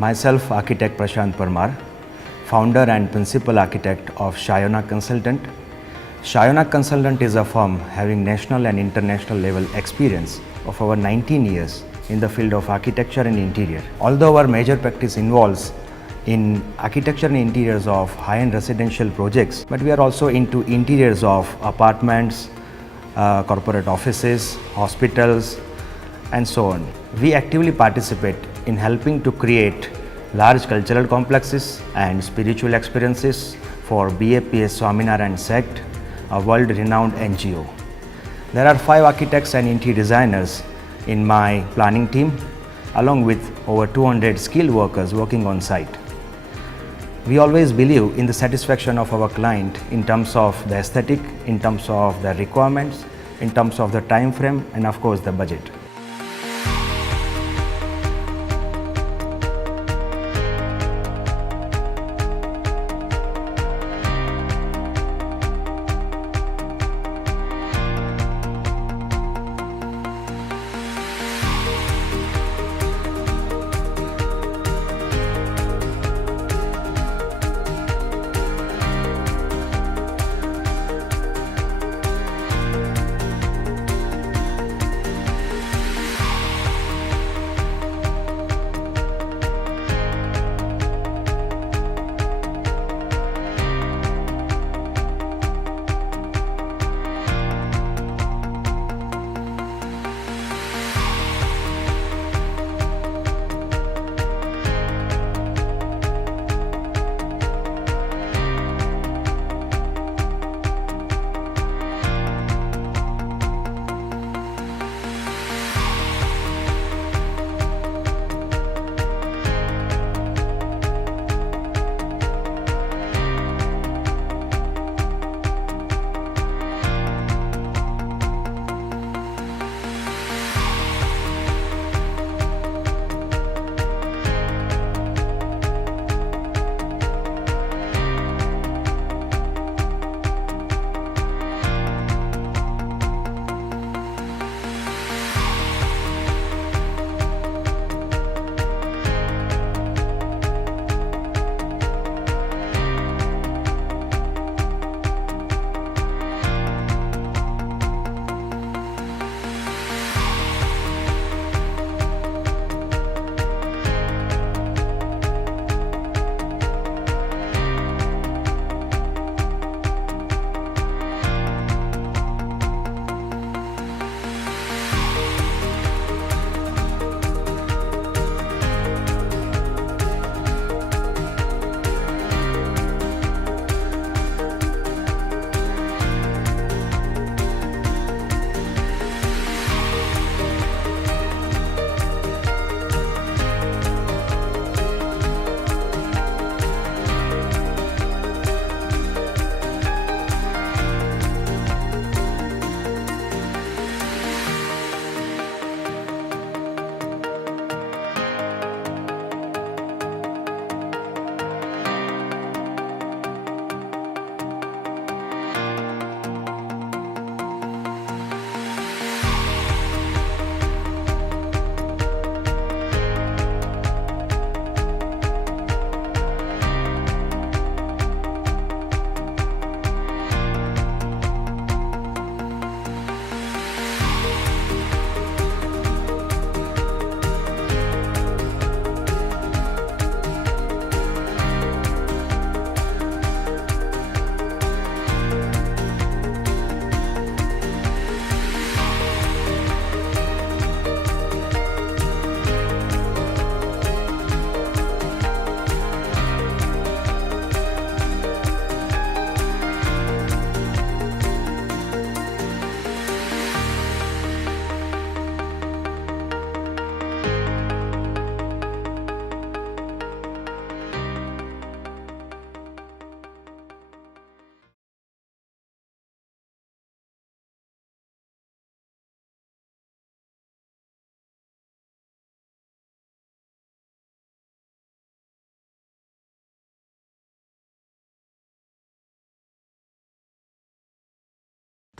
Myself, architect Prashant Parmar, founder and principal architect of Shayona Consultant. Shayona Consultant is a firm having national and international level experience of over 19 years in the field of architecture and interior. Although our major practice involves in architecture and interiors of high-end residential projects, but we are also into interiors of apartments, corporate offices, hospitals, and so on. We actively participate in helping to create large cultural complexes and spiritual experiences for BAPS Swaminarayan sect, a world-renowned NGO. There are 5 architects and interior designers in my planning team, along with over 200 skilled workers working on site. We always believe in the satisfaction of our client in terms of the aesthetic, in terms of the requirements, in terms of the time frame, and of course the budget.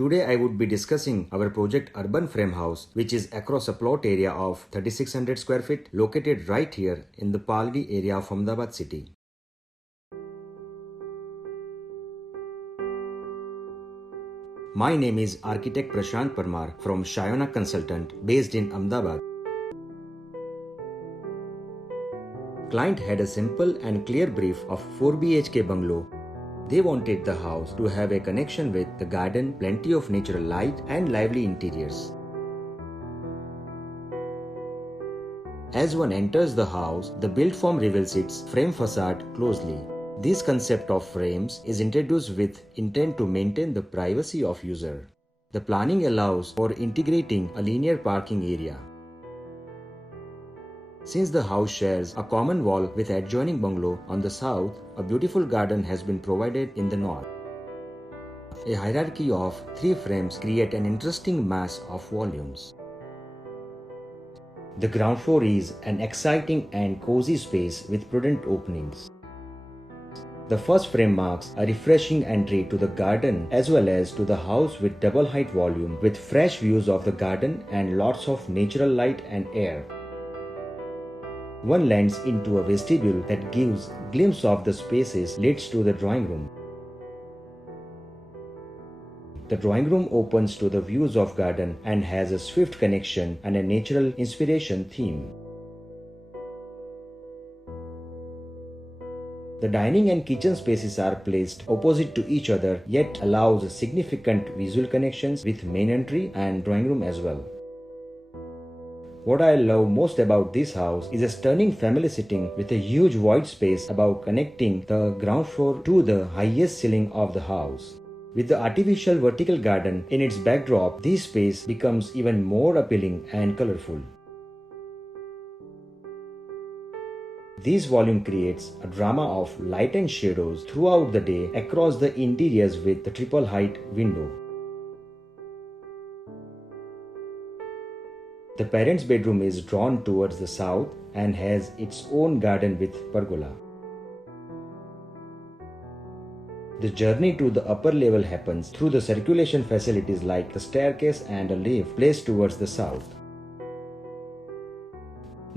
Today I would be discussing our project Urban Frame House, which is across a plot area of 3600 square feet located right here in the Paldi area of Ahmedabad city. My name is architect PRASHANT Parmar from Shayona Consultant based in Ahmedabad. Client had a simple and clear brief of 4 BHK bungalow. They wanted the house to have a connection with the garden, plenty of natural light and lively interiors. As one enters the house, the built form reveals its frame facade closely. This concept of frames is introduced with intent to maintain the privacy of user. The planning allows for integrating a linear parking area. Since the house shares a common wall with adjoining bungalow on the south, a beautiful garden has been provided in the north. A hierarchy of 3 frames create an interesting mass of volumes. The ground floor is an exciting and cozy space with prudent openings. The first frame marks a refreshing entry to the garden as well as to the house with double height volume with fresh views of the garden and lots of natural light and air. One lands into a vestibule that gives a glimpse of the spaces leads to the drawing room. The drawing room opens to the views of garden and has a swift connection and a natural inspiration theme. The dining and kitchen spaces are placed opposite to each other yet allows significant visual connections with main entry and drawing room as well. What I love most about this house is a stunning family sitting with a huge void space above connecting the ground floor to the highest ceiling of the house. With the artificial vertical garden in its backdrop, this space becomes even more appealing and colorful. This volume creates a drama of light and shadows throughout the day across the interiors with the triple height window. The parents' bedroom is drawn towards the south and has its own garden with pergola. The journey to the upper level happens through the circulation facilities like the staircase and a lift placed towards the south.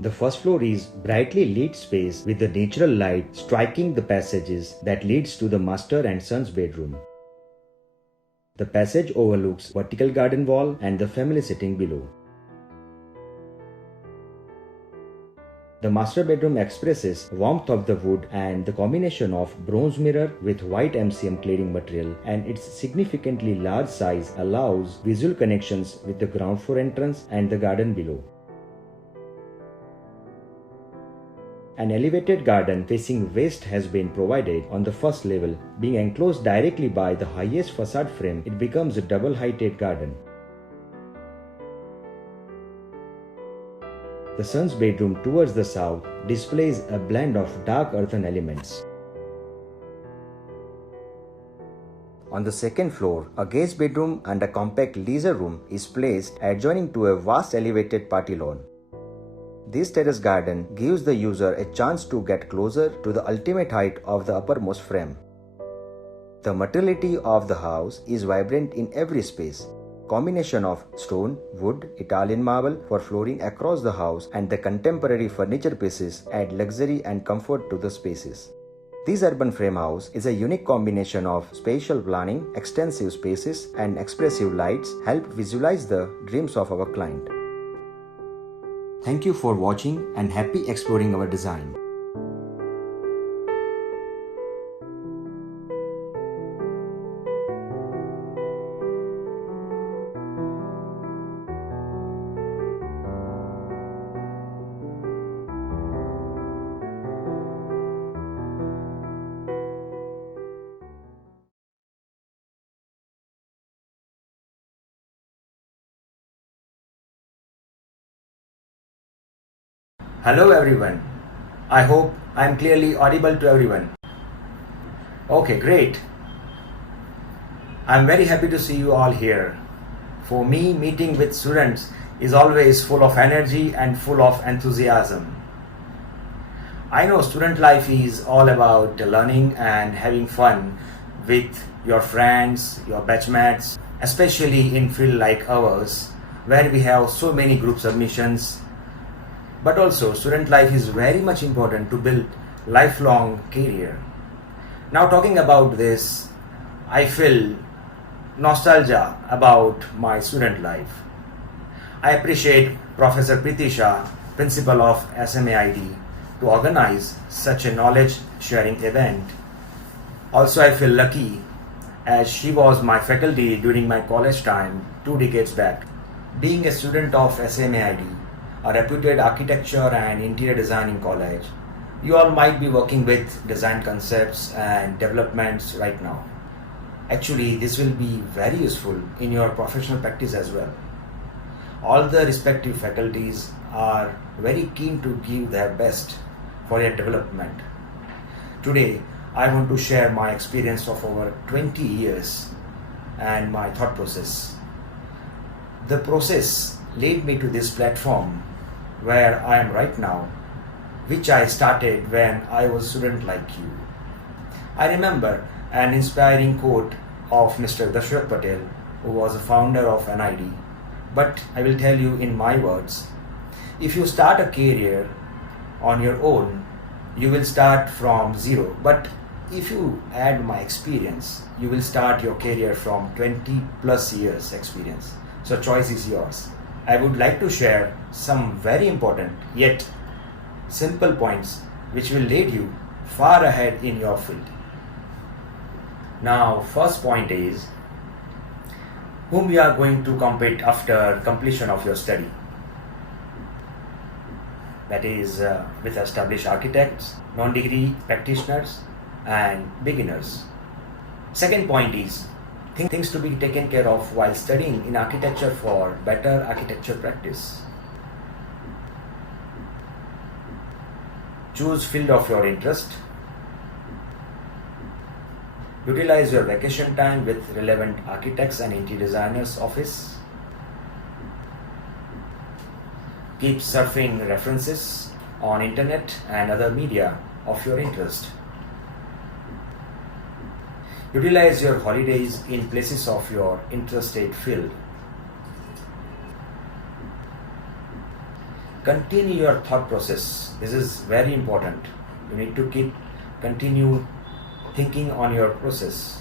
The first floor is brightly lit space with the natural light striking the passages that leads to the master and son's bedroom. The passage overlooks vertical garden wall and the family sitting below. The master bedroom expresses warmth of the wood and the combination of bronze mirror with white MCM cladding material and its significantly large size allows visual connections with the ground floor entrance and the garden below. An elevated garden facing west has been provided on the first level. Being enclosed directly by the highest facade frame, it becomes a double-heighted garden. The son's bedroom towards the south displays a blend of dark earthen elements. On the second floor, a guest bedroom and a compact leisure room is placed adjoining to a vast elevated party lawn. This terrace garden gives the user a chance to get closer to the ultimate height of the uppermost frame. The materiality of the house is vibrant in every space. Combination of stone, wood, Italian marble for flooring across the house and the contemporary furniture pieces add luxury and comfort to the spaces. This urban frame house is a unique combination of spatial planning, extensive spaces and expressive lights help visualize the dreams of our client. Thank you for watching and happy exploring our design. Hello everyone. I hope I am clearly audible to everyone. Okay, great. I am very happy to see you all here. For me, meeting with students is always full of energy and full of enthusiasm. I know student life is all about learning and having fun, with your friends, your batchmates, especially in field like ours, where we have so many group submissions. But also, student life is very much important to build lifelong career. Now talking about this, I feel nostalgia about my student life. I appreciate Professor Pritisha, principal of SMAID, to organize such a knowledge sharing event. Also, I feel lucky as she was my faculty during my college time 2 decades back. Being a student of SMAID, a reputed architecture and interior designing college, you all might be working with design concepts and developments right now. Actually, this will be very useful in your professional practice as well. All the respective faculties are very keen to give their best for your development. Today, I want to share my experience of over 20 years and my thought process. The process led me to this platform where I am right now, which I started when I was a student like you. I remember an inspiring quote of Mr. Dashrath Patel, who was a founder of NID, but I will tell you in my words, if you start a career on your own, you will start from zero, but if you add my experience, you will start your career from 20 plus years experience. So choice is yours. I would like to share some very important yet simple points which will lead you far ahead in your field. Now, first point is whom you are going to compete after completion of your study. That is with established architects, non-degree practitioners and beginners. Second point is things to be taken care of while studying in architecture for better architecture practice. Choose field of your interest. Utilize your vacation time with relevant architects and interior designers' office. Keep surfing references on internet and other media of your interest. Utilize your holidays in places of your interested field. Continue your thought process. This is very important. You need to continue thinking on your process.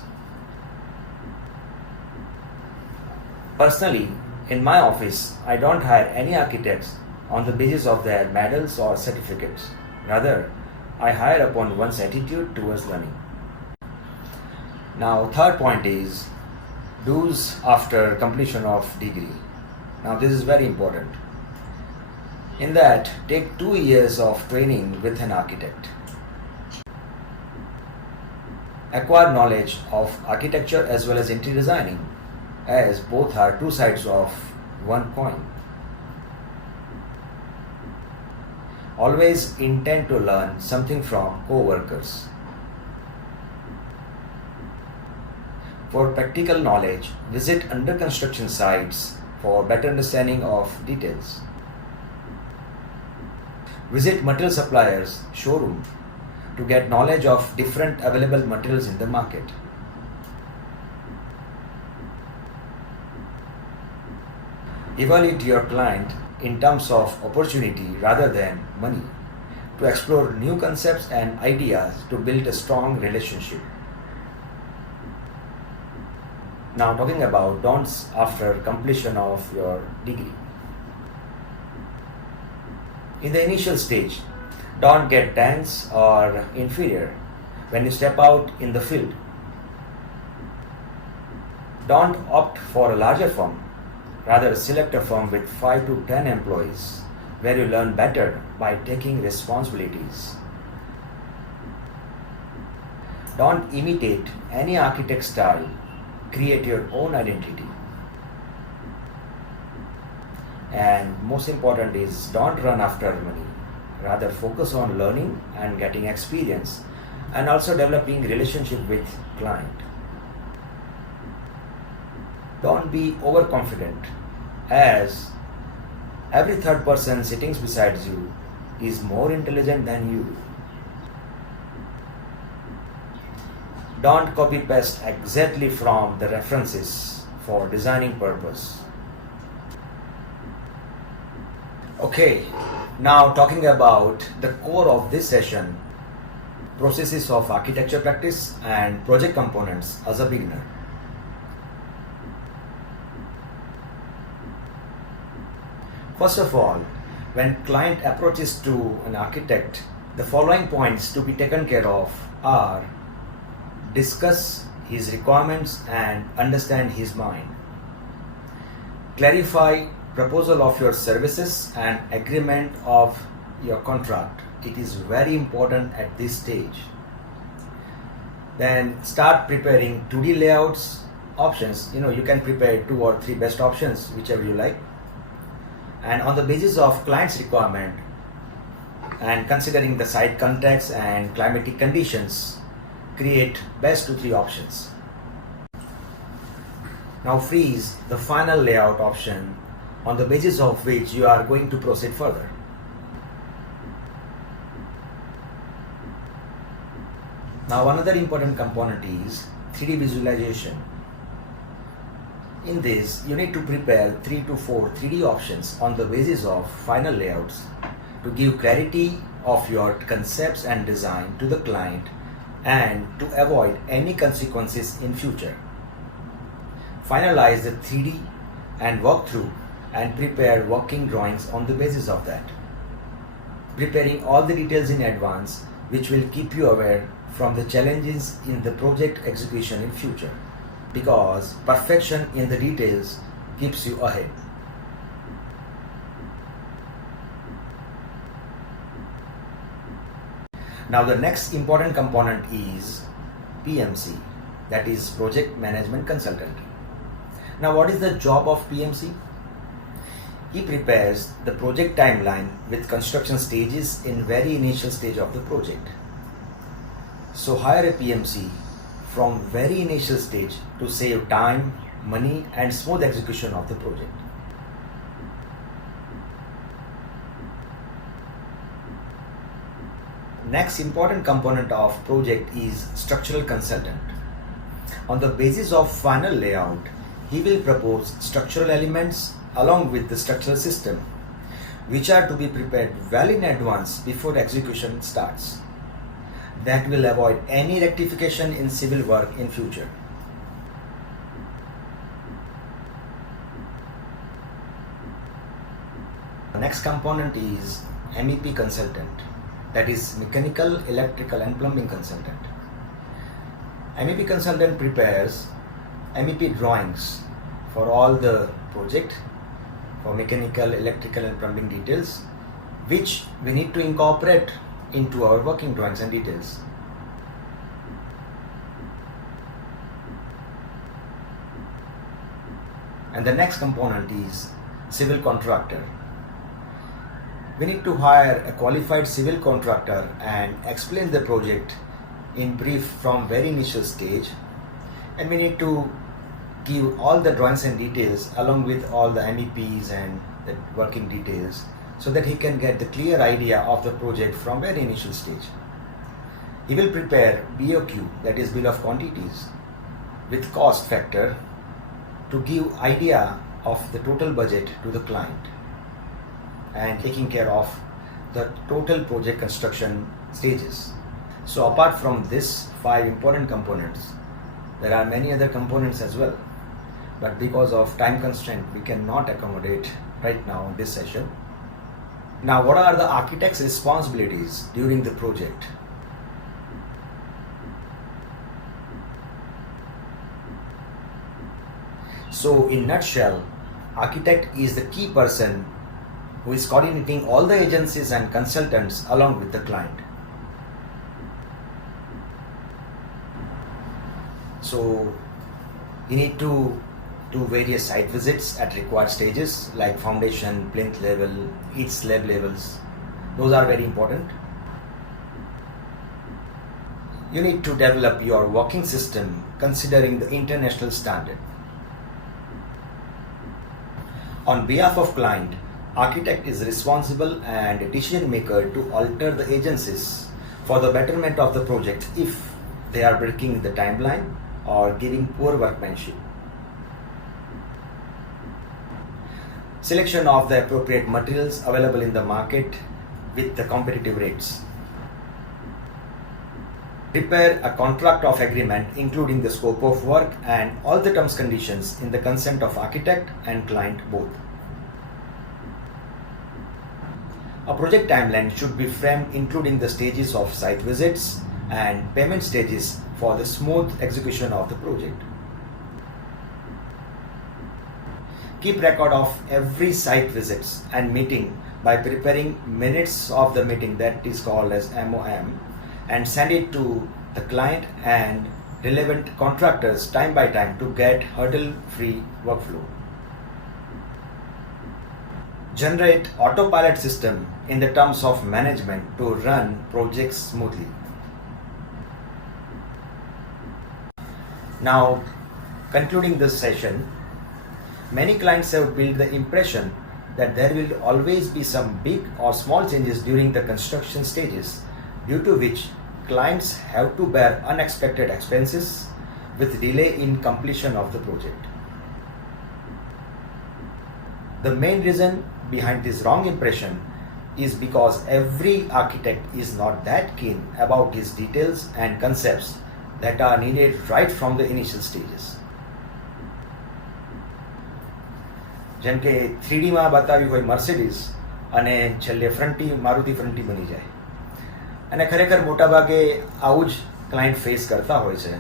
Personally, in my office, I don't hire any architects on the basis of their medals or certificates. Rather, I hire upon one's attitude towards learning. Now, third point is do's after completion of degree. Now, this is very important. In that, take 2 years of training with an architect. Acquire knowledge of architecture as well as interior designing, as both are two sides of one coin. Always intend to learn something from co-workers. For practical knowledge, visit under construction sites for better understanding of details. Visit material suppliers' showroom to get knowledge of different available materials in the market. Evaluate your client in terms of opportunity rather than money to explore new concepts and ideas to build a strong relationship. Now talking about don'ts after completion of your degree. In the initial stage, don't get tense or inferior when you step out in the field. Don't opt for a larger firm. Rather, select a firm with 5 to 10 employees where you learn better by taking responsibilities. Don't imitate any architect style. Create your own identity. And most important is don't run after money. Rather, focus on learning and getting experience and also developing relationship with client. Don't be overconfident, as every third person sitting beside you is more intelligent than you. Don't copy paste exactly from the references for designing purpose. Okay, now talking about the core of this session, processes of architecture practice and project components as a beginner. First of all, when client approaches to an architect, the following points to be taken care of are: discuss his requirements and understand his mind. Clarify proposal of your services and agreement of your contract. It is very important at this stage. Then start preparing 2D layouts options. You can prepare 2 or 3 best options, whichever you like. And on the basis of client's requirement and considering the site context and climatic conditions, create best 2-3 options. Now freeze the final layout option on the basis of which you are going to proceed further. Now another important component is 3D visualization. In this, you need to prepare 3 to 4 3D options on the basis of final layouts to give clarity of your concepts and design to the client and to avoid any consequences in future. Finalize the 3D and work through and prepare working drawings on the basis of that. Preparing all the details in advance, which will keep you aware from the challenges in the project execution in future, because perfection in the details keeps you ahead. Now the next important component is PMC, that is Project Management Consultant. Now what is the job of PMC? He prepares the project timeline with construction stages in very initial stage of the project. So hire a PMC from very initial stage to save time, money and smooth execution of the project. Next important component of project is structural consultant. On the basis of final layout, he will propose structural elements along with the structural system, which are to be prepared well in advance before execution starts. That will avoid any rectification in civil work in future. The next component is MEP consultant, that is mechanical, electrical and plumbing consultant. MEP consultant prepares MEP drawings for all the project, for mechanical, electrical and plumbing details, which we need to incorporate into our working drawings and details. And the next component is civil contractor. We need to hire a qualified civil contractor and explain the project in brief from very initial stage, and we need to give all the drawings and details along with all the MEPs and the working details, so that he can get the clear idea of the project from very initial stage. He will prepare BOQ, that is bill of quantities, with cost factor to give idea of the total budget to the client and taking care of the total project construction stages. So apart from this 5 important components, there are many other components as well, but because of time constraint we cannot accommodate right now in this session. Now what are the architect's responsibilities during the project? So in nutshell, architect is the key person who is coordinating all the agencies and consultants along with the client. So you need to do various site visits at required stages like foundation, plinth level, each slab levels. Those are very important. You need to develop your working system considering the international standard. On behalf of client, architect is responsible and decision maker to alter the agencies for the betterment of the project if they are breaking the timeline or giving poor workmanship. Selection of the appropriate materials available in the market with the competitive rates. Prepare a contract of agreement including the scope of work and all the terms conditions in the consent of architect and client both. A project timeline should be framed including the stages of site visits and payment stages for the smooth execution of the project. Keep record of every site visits and meeting by preparing minutes of the meeting, that is called as MOM, and send it to the client and relevant contractors time by time to get hurdle-free workflow. Generate autopilot system in the terms of management to run projects smoothly. Now, concluding this session, many clients have built the impression that there will always be some big or small changes during the construction stages, due to which clients have to bear unexpected expenses with delay in completion of the project. The main reason behind this wrong impression is because every architect is not that keen about his details and concepts that are needed right from the initial stages. જેમ કે 3Dમાં બતાવ્યું હોય Mercedes અને છેલ્લે ફ્રન્ટી મારુતિ ફ્રન્ટી બની જાય, અને ખરેખર મોટાભાગે આવું જ ક્લાયન્ટ ફેસ કરતા હોય છે.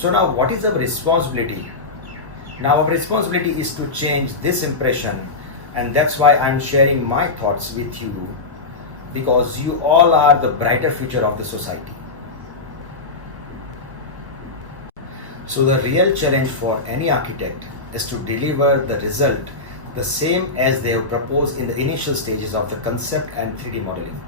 So now what is our responsibility? Now our responsibility is to change this impression, and that's why I'm sharing my thoughts with you, because you all are the brighter future of the society. So the real challenge for any architect is to deliver the result the same as they have proposed in the initial stages of the concept and 3D modeling.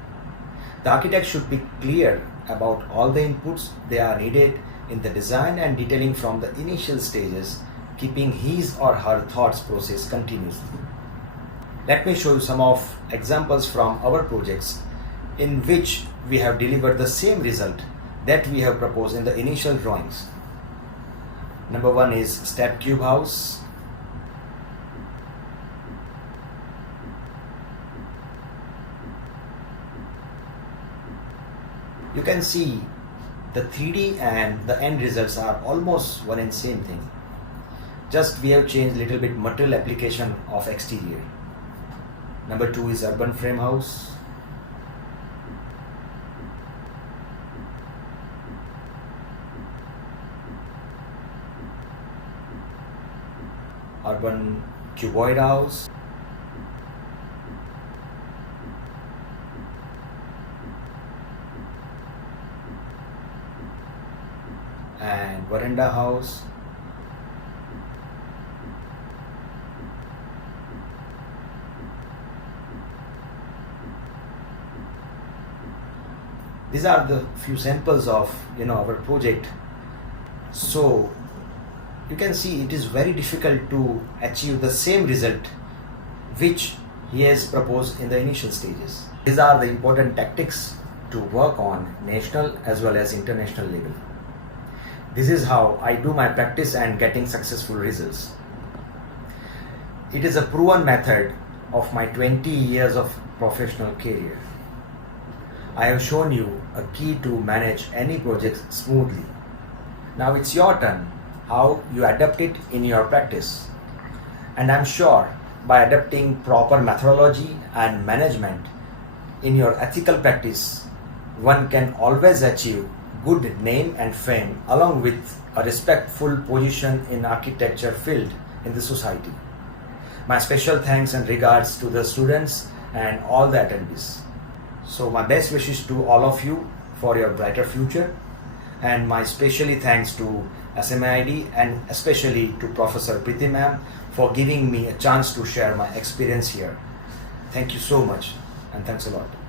The architect should be clear about all the inputs they are needed in the design and detailing from the initial stages, keeping his or her thoughts process continuously. Let me show you some of examples from our projects in which we have delivered the same result that we have proposed in the initial drawings. Number one is step cube house. You can see the 3D and the end results are almost one and same thing. Just we have changed little bit material application of exterior. Number two is urban frame house. Urban cuboid house. And veranda house. These are the few samples of our project. So you can see it is very difficult to achieve the same result which he has proposed in the initial stages. These are the important tactics to work on national as well as international level. This is how I do my practice and getting successful results. It is a proven method of my 20 years of professional career. I have shown you a key to manage any project smoothly. Now it's your turn how you adapt it in your practice. And I'm sure by adapting proper methodology and management in your ethical practice, one can always achieve good name and fame along with a respectful position in architecture field in the society. My special thanks and regards to the students and all the attendees. So my best wishes to all of you for your brighter future, and my specially thanks to SMID and especially to Professor Priti ma'am for giving me a chance to share my experience here. Thank you so much, and thanks a lot.